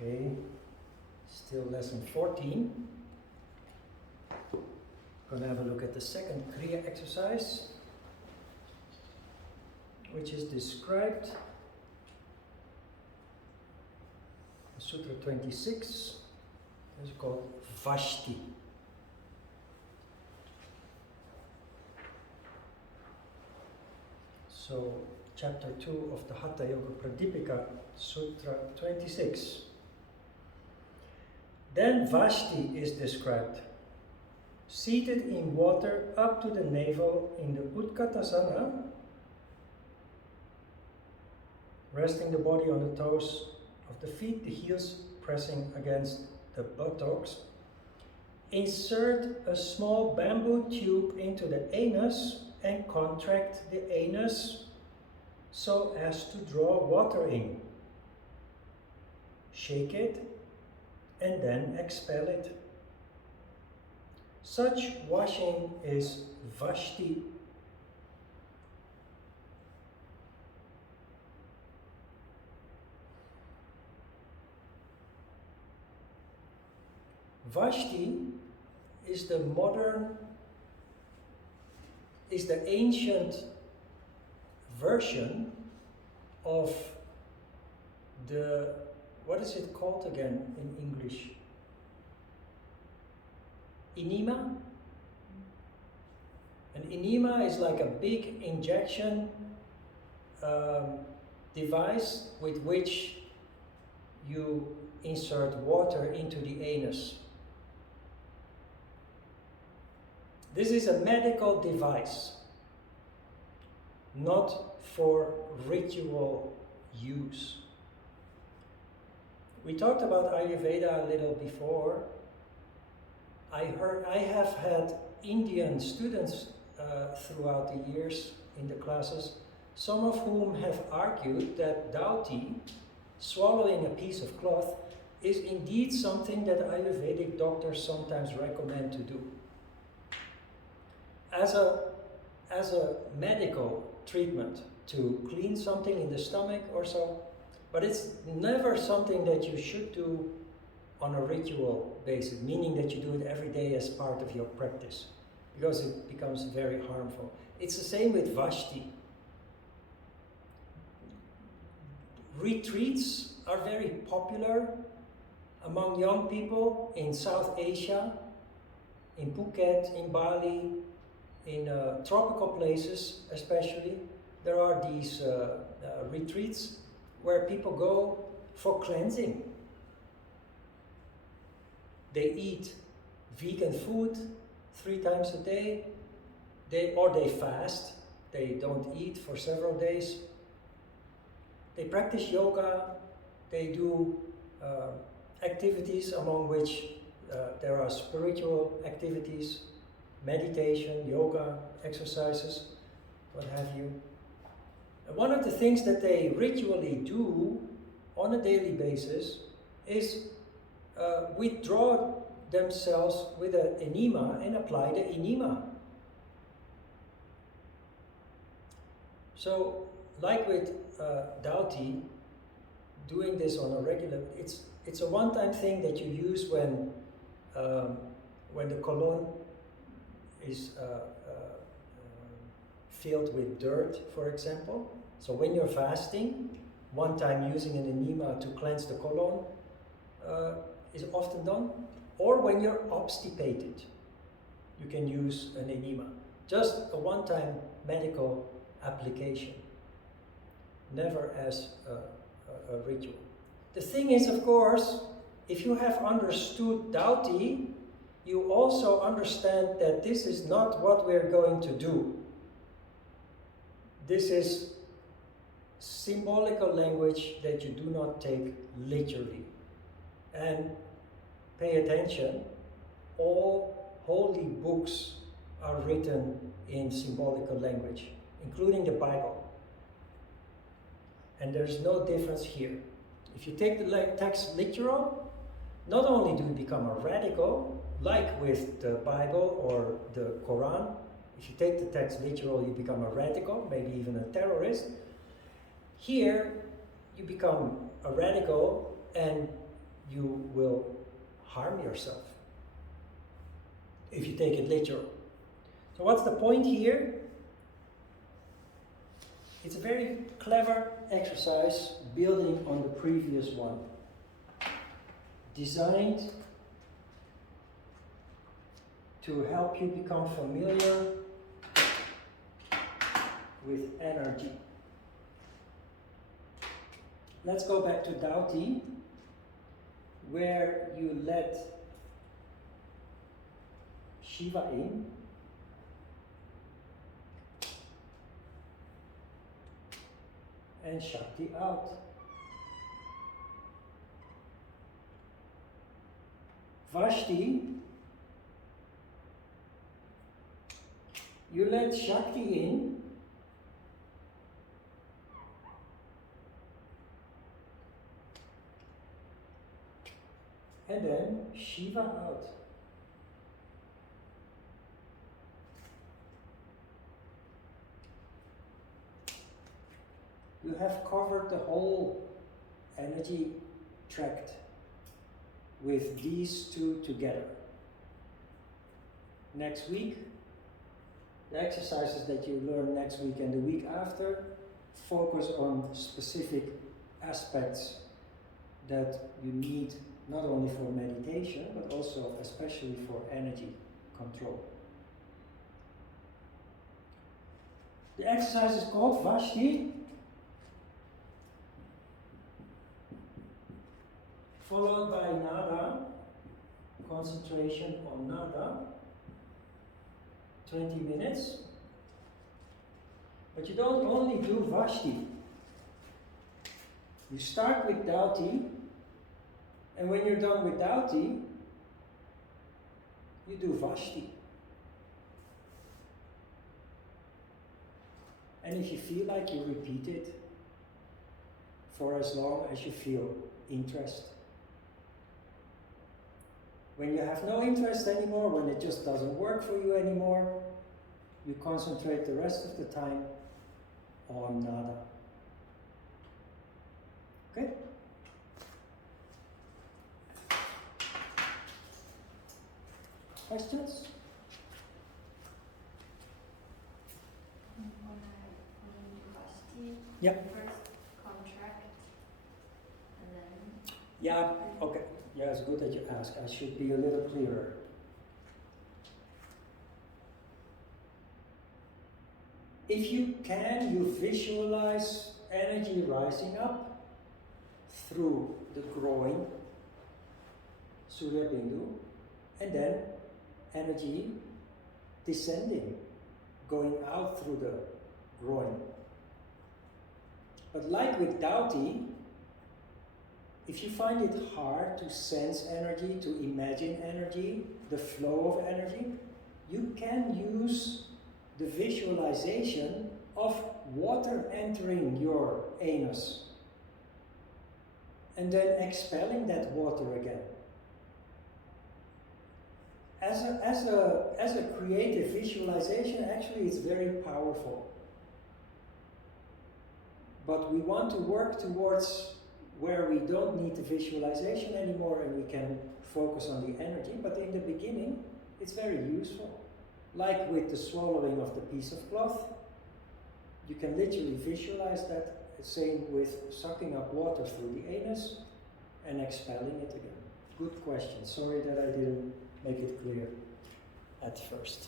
Okay, still lesson 14. Gonna have a look at the second Kriya exercise, which is described in Sutra 26. It's called Vasti. So, chapter 2 of the Hatha Yoga Pradipika, Sutra 26. Then Vasti is described, seated in water up to the navel in the Utkatasana, resting the body on the toes of the feet, the heels pressing against the buttocks. Insert a small bamboo tube into the anus and contract the anus so as to draw water in. Shake it and then expel it. Such washing is Vasti. Vasti is the ancient version of the, what is it called again in English? Enema? An enema is like a big injection device with which you insert water into the anus. This is a medical device, not for ritual use. We talked about Ayurveda a little before. I have had Indian students throughout the years in the classes, some of whom have argued that dhauti, swallowing a piece of cloth, is indeed something that Ayurvedic doctors sometimes recommend to do. As a medical treatment to clean something in the stomach or so, but it's never something that you should do on a ritual basis, meaning that you do it every day as part of your practice, because it becomes very harmful. It's the same with Vasti. Retreats are very popular among young people in South Asia, in Phuket, in Bali, in tropical places especially. There are these retreats where people go for cleansing. They eat vegan food 3 times a day, they fast, they don't eat for several days. They practice yoga, they do activities among which there are spiritual activities, meditation, yoga, exercises, what have you. And one of the things that they ritually do on a daily basis is withdraw themselves with an enema and apply the enema. So, like with dhauti, doing this on a regular, it's a one-time thing that you use when the colon is filled with dirt, for example. So when you're fasting, one time using an enema to cleanse the colon is often done. Or when you're obstipated, you can use an enema. Just a one-time medical application, never as a ritual. The thing is, of course, if you have understood dhauti, you also understand that this is not what we're going to do. This is symbolical language that you do not take literally. And pay attention, all holy books are written in symbolical language, including the Bible. And there's no difference here. If you take the text literal, not only do you become a radical, like with the Bible or the Quran. If you take the text literal, you become a radical, maybe even a terrorist. Here, you become a radical and you will harm yourself if you take it literal. So what's the point here? It's a very clever exercise building on the previous one, designed to help you become familiar with energy. Let's go back to Doughty, where you let Shiva in and Shakti out. Vasti, you let Shakti in and then Shiva out. You have covered the whole energy tract with these two together. Next week, the exercises that you learn next week and the week after focus on specific aspects that you need not only for meditation but also especially for energy control. The exercise is called Vasti, followed by Nada, concentration on Nada, 20 minutes. But you don't only do Vasti. You start with Doughty, and when you're done with Doughty, you do Vasti. And if you feel like, you repeat it for as long as you feel interest. When you have no interest anymore, when it just doesn't work for you anymore, you concentrate the rest of the time on Nada. Okay? Questions? When I do Vasti, Yeah. first contract, and then... Yeah, okay. Yeah, it's good that you ask. I should be a little clearer. If you can, you visualize energy rising up through the groin, Surya Bindu, and then energy descending, going out through the groin. But like with Doughty, if you find it hard to sense energy, to imagine energy, the flow of energy, you can use the visualization of water entering your anus and then expelling that water again. As a creative visualization, actually it's very powerful. But we want to work towards where we don't need the visualization anymore and we can focus on the energy, but in the beginning it's very useful. Like with the swallowing of the piece of cloth, you can literally visualize that. Same with sucking up water through the anus and expelling it again. Good question. Sorry that I didn't make it clear at first.